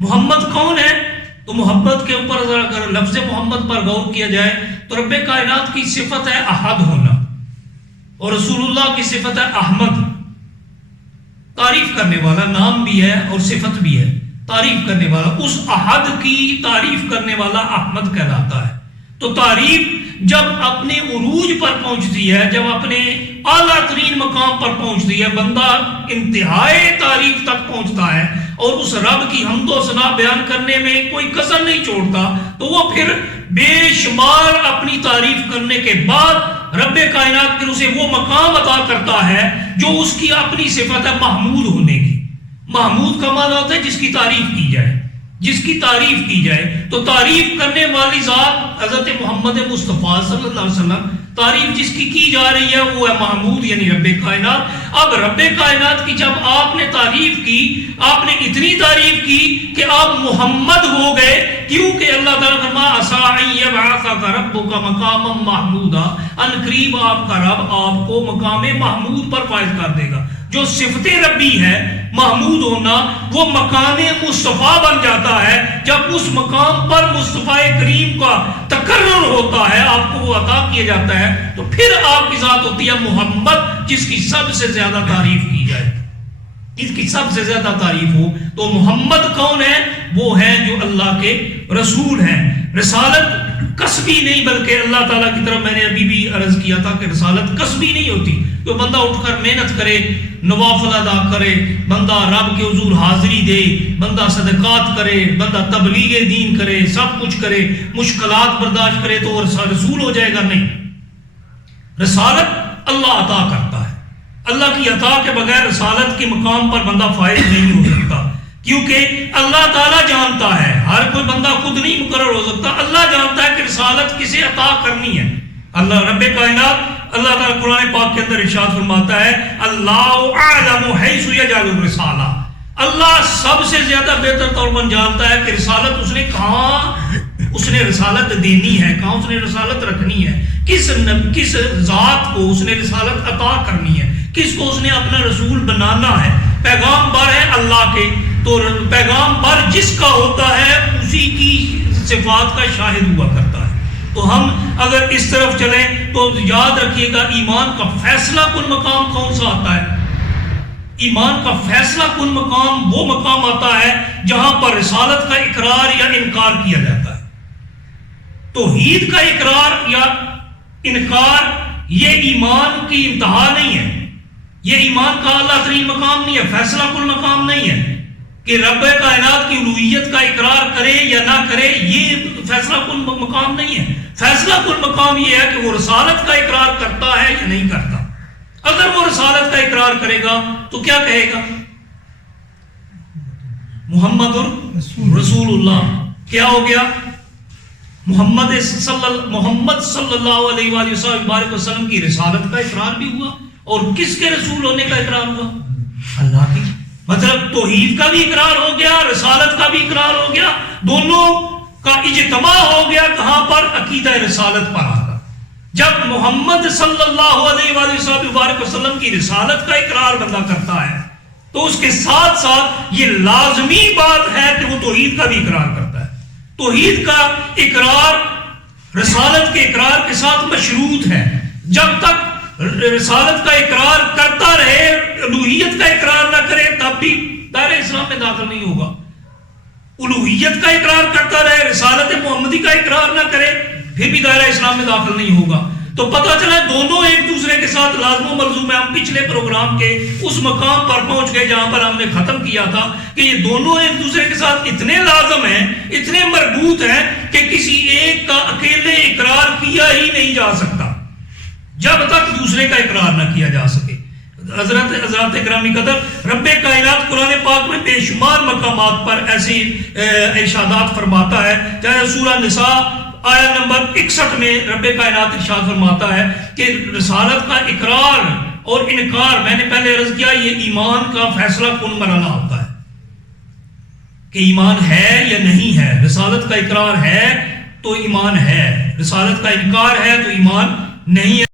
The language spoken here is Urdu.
محمد کون ہے؟ تو محمد کے اوپر اگر لفظ محمد پر غور کیا جائے تو رب کائنات کی صفت ہے احد ہونا، اور رسول اللہ کی صفت ہے احمد، تعریف کرنے والا، نام بھی ہے اور صفت بھی ہے، تعریف کرنے والا۔ اس احد کی تعریف کرنے والا احمد کہلاتا ہے۔ تو تعریف جب اپنے عروج پر پہنچتی ہے، جب اپنے اعلیٰ ترین مقام پر پہنچتی ہے، بندہ انتہائی تعریف تک پہنچتا ہے اور اس رب کی حمد و ثنا بیان کرنے میں کوئی کسر نہیں چھوڑتا، تو وہ پھر بے شمار اپنی تعریف کرنے کے بعد رب کائنات پھر اسے وہ مقام عطا کرتا ہے جو اس کی اپنی صفت ہے محمود ہونے کی۔ محمود کا معنی ہوتا ہے جس کی تعریف کی جائے، جس کی تعریف کی جائے۔ تو تعریف کرنے والی ذات حضرت محمد مصطفیٰ صلی اللہ علیہ وسلم، تعریف جس کی جا رہی ہے وہ ہے محمود، یعنی رب کائنات۔ اب رب کائنات کی جب آپ نے تعریف کی، آپ نے اتنی تعریف کی کہ آپ محمد ہو گئے، کیونکہ اللہ تعالیٰ فرمایا عَسَىٰ أَن يَبْعَثَكَ رَبُّكَ مَقَامًا مَحْمُودًا، ان قریب آپ کا رب آپ کو مقام محمود پر فائز کر دے گا۔ جو صفت ربی ہے محمود ہونا، وہ مقام مصطفیٰ بن جاتا ہے جب اس مقام پر مصطفیٰ کریم کا تقرر ہوتا ہے، آپ کو وہ عطا کیا جاتا ہے، تو پھر آپ کی ذات ہوتی ہے محمد، جس کی سب سے زیادہ تعریف کی جائے، جس کی سب سے زیادہ تعریف ہو۔ تو محمد کون ہے؟ وہ ہے جو اللہ کے رسول ہیں۔ رسالت کسبی نہیں، بلکہ اللہ تعالیٰ کی طرف میں نے ابھی بھی عرض کیا تھا کہ رسالت کسبی نہیں ہوتی۔ تو بندہ اٹھ کر محنت کرے، نوافل ادا کرے، بندہ رب کے حضور حاضری دے، بندہ صدقات کرے، بندہ تبلیغ دین کرے، سب کچھ کرے، مشکلات برداشت کرے تو وہ رسول ہو جائے گا؟ نہیں، رسالت اللہ عطا کرتا ہے۔ اللہ کی عطا کے بغیر رسالت کے مقام پر بندہ فائز نہیں ہو سکتا، کیونکہ اللہ تعالیٰ جانتا ہے، ہر کوئی بندہ خود نہیں مقرر ہو سکتا۔ اللہ جانتا ہے کہ رسالت کسے عطا کرنی ہے۔ اللہ رب کائنات، اللہ تعالیٰ قرآن پاک کے اندر ارشاد فرماتا ہے اللہ اعلم حیث یجعل الرسالہ، اللہ سب سے زیادہ بہتر طور پر جانتا ہے کہ رسالت اس نے کہاں اس نے رسالت دینی ہے، کہاں اس نے رسالت رکھنی ہے، کس ذات کو اس نے رسالت عطا کرنی ہے، کس کو اس نے اپنا رسول بنانا ہے۔ پیغام بر ہے اللہ کے، تو پیغام بر جس کا ہوتا ہے اسی کی صفات کا شاہد ہوا کرتا ہے۔ تو ہم اگر اس طرف چلیں تو یاد رکھیے گا، ایمان کا فیصلہ کن مقام کون سا آتا ہے؟ ایمان کا فیصلہ کن مقام وہ مقام آتا ہے جہاں پر رسالت کا اقرار یا انکار کیا جاتا ہے۔ توحید کا اقرار یا انکار یہ ایمان کی انتہا نہیں ہے، یہ ایمان کا اعلیٰ ترین مقام نہیں ہے، فیصلہ کن مقام نہیں ہے کہ رب کائنات کی الوہیت کا اقرار کرے یا نہ کرے، یہ فیصلہ کن مقام نہیں ہے۔ فیصلہ کن مقام یہ ہے کہ وہ رسالت کا اقرار کرتا ہے یا نہیں کرتا۔ اگر وہ رسالت کا اقرار کرے گا تو کیا کہے گا؟ محمد رسول اللہ۔ کیا ہو گیا؟ محمد صلی اللہ علیہ وآلہ وسلم کی رسالت کا اقرار بھی ہوا، اور کس کے رسول ہونے کا اقرار ہوا؟ اللہ کی۔ مطلب توحید کا بھی اقرار ہو گیا، رسالت کا بھی اقرار ہو گیا، دونوں کا اجتماع ہو گیا۔ کہاں پر؟ عقیدہ رسالت پر آ کر۔ جب محمد صلی اللہ علیہ وآلہ وسلم کی رسالت کا اقرار بندہ کرتا ہے تو اس کے ساتھ ساتھ یہ لازمی بات ہے کہ وہ توحید کا بھی اقرار کرتا ہے۔ توحید کا اقرار رسالت کے اقرار کے ساتھ مشروط ہے۔ جب تک رسالت کا اقرار کرتا رہے، الوہیت کا اقرار نہ کرے، تب بھی دائرہ اسلام میں داخل نہیں ہوگا۔ الوہیت کا اقرار کرتا رہے، رسالت محمدی کا اقرار نہ کرے، پھر بھی دائرہ اسلام میں داخل نہیں ہوگا۔ تو پتہ چلا دونوں ایک دوسرے کے ساتھ لازم و ملزوم ہے۔ ہم پچھلے پروگرام کے اس مقام پر پہنچ گئے جہاں پر ہم نے ختم کیا تھا کہ یہ دونوں ایک دوسرے کے ساتھ اتنے لازم ہیں، اتنے مربوط ہیں کہ کسی ایک کا اکیلے اقرار کیا ہی نہیں جا سکتا جب تک دوسرے کا اقرار نہ کیا جا سکے۔ حضرات گرامی قدر، رب کائنات قرآن پاک میں بے شمار مقامات پر ایسی ارشادات فرماتا ہے، چاہے سورہ نساء آیہ نمبر 61 میں رب کائنات ارشاد فرماتا ہے کہ رسالت کا اقرار اور انکار، میں نے پہلے عرض کیا، یہ ایمان کا فیصلہ کن مرحلہ ہوتا ہے کہ ایمان ہے یا نہیں ہے۔ رسالت کا اقرار ہے تو ایمان ہے، رسالت کا انکار ہے تو ایمان نہیں ہے۔